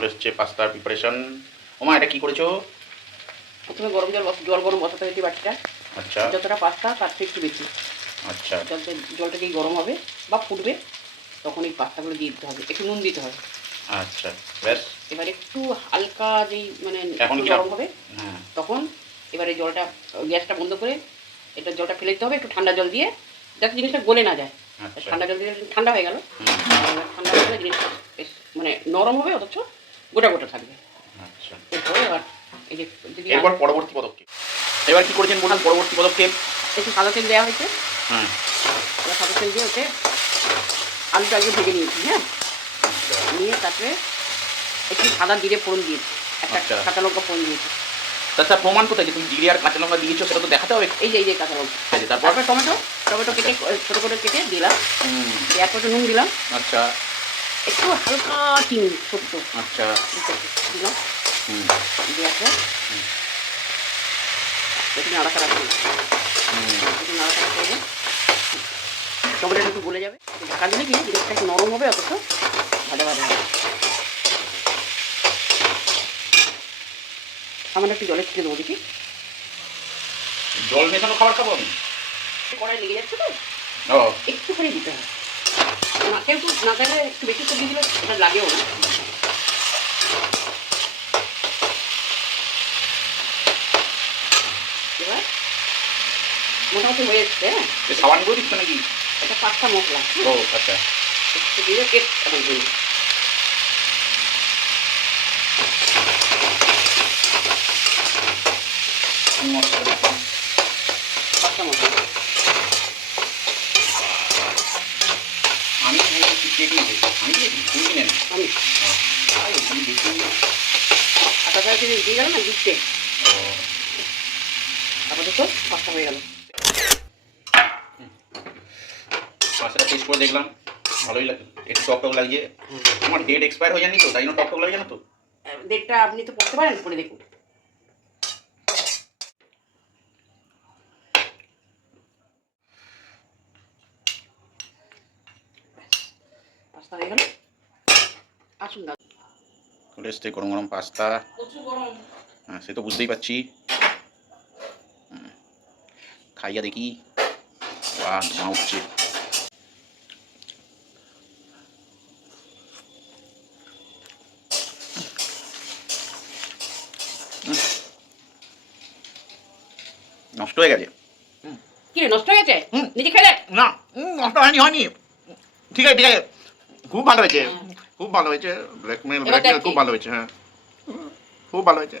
চলে এসছে পাস্তার প্রিপারেশন। ওমা এটা কি করেছো? প্রথমে গরম জল গরম বসাতে হয়েছে বাটিটা। আচ্ছা যতটা পাস্তা তার থেকে একটু বেশি। আচ্ছা জলটা যেই গরম হবে বা ফুটবে তখন এই পাস্তাগুলো দিয়ে দিতে হবে, একটু নুন দিতে হবে। আচ্ছা ব্যাস। এবার একটু হালকা যেই মানে এখন একটু কি গরম হবে হ্যাঁ তখন এবারে জলটা গ্যাসটা বন্ধ করে এটা জলটা ফেলে দিতে হবে একটু ঠান্ডা জল দিয়ে, যাতে জিনিসটা গলে না যায়। আচ্ছা ঠান্ডা জল দিয়ে ঠান্ডা হয়ে গেল, এবার ঠান্ডা হয়ে গেলে জিনিসটা বেশ মানে নরম হবে অথচ গোটা গোটা থাকবে। আচ্ছা এরপরে এবার এই যে এরপর পরবর্তী পদক্ষেপ এবার কি করেছেন বলুন? পরবর্তী পদক্ষেপ একটু সাদা তেল দেওয়া হয়েছে। হ্যাঁ এবার সাদা তেল দিয়ে ওতে আলুটা আগে ভেজে নিয়েছি। হ্যাঁ, নিয়ে তারপরে একটু সাদা জিরে ফোড়ন দিয়েছি, একটা আচ্ছা। কাঁচা লঙ্কা ফোড়ন দিয়েছি। তাছাড়া প্রমাণ কোথায় যে তুমি জিরে আর কাঁচা লঙ্কা দিয়েছো সেটা তো দেখাতে হবে। এই যে কাঁচা লঙ্কা, আচ্ছা, তারপর তারপরে টমেটো কেটে ছোটো করে কেটে দিলাম, দেওয়ার পরে নুন দিলাম, আচ্ছা একটু হালকা চিনি ছোট্ট আচ্ছা দিলাম, দেওয়ার পর একটু নাড়াচাড়া করবো, একটু নাড়াচাড়া করবো, টমেটোটা একটু গলে যাবে, ঢাকা দিলে কি জিনিসটা একটু নরম হবে অথচ ভাজা ভাজা হবে। সামান্য একটু জলে ছিটে দেবো দেখি। জল মেশানো খাবার খাবো আমি? কড়াই লেগে যাচ্ছে তো, ও একটুখানি দিতে হবে, না কেউ না চাইলে একটু বেশি সবজি দিলে ওটা লাগেও না। এবার মোটামুটি হয়ে এসছে। হ্যাঁ, সাবান করে দিচ্ছ নাকি? এটা পাঁচটা মশলা ও আচ্ছা একটু দিয়ে কেট এমন দিন। পাঁচটা মশলা আমি কে দিয়েছি? আমি দিয়েছি? তুমি কিনে নি? আমি আমি দেখি। আটা চাল দিয়ে গেল না দিচ্ছে, ও আপাতত পাঁচটা হয়ে গেল। পাঁচটা টেস্ট করে দেখলাম, ভালোই লাগে, একটু টক টক লাগছে। তোমার ডেট এক্সপায়ার হয়ে যায়নি তো, তাই জন্য টক টক লাগে না তো? ডেটটা আপনি তো পড়তে পারেন, পড়ে দেখুন। পাস্তা হয়ে গেল, আসুন দাদা। চলে এসছে গরম গরম পাস্তা। প্রচুর গরম। হ্যাঁ সে তো বুঝতেই পারছি। খাইয়া দেখি। বাহ ধোঁয়া উঠছে। নষ্ট হয়ে গেছে। কি রে, নষ্ট হয়ে গেছে? নিজে খেলে না নষ্ট হয়নি। ঠিক আছে ঠিক আছে, খুব ভালো হয়েছে, খুব ভালো হয়েছে। ব্ল্যাকমেল খুব ভালো হয়েছে। হ্যাঁ খুব ভালো হয়েছে।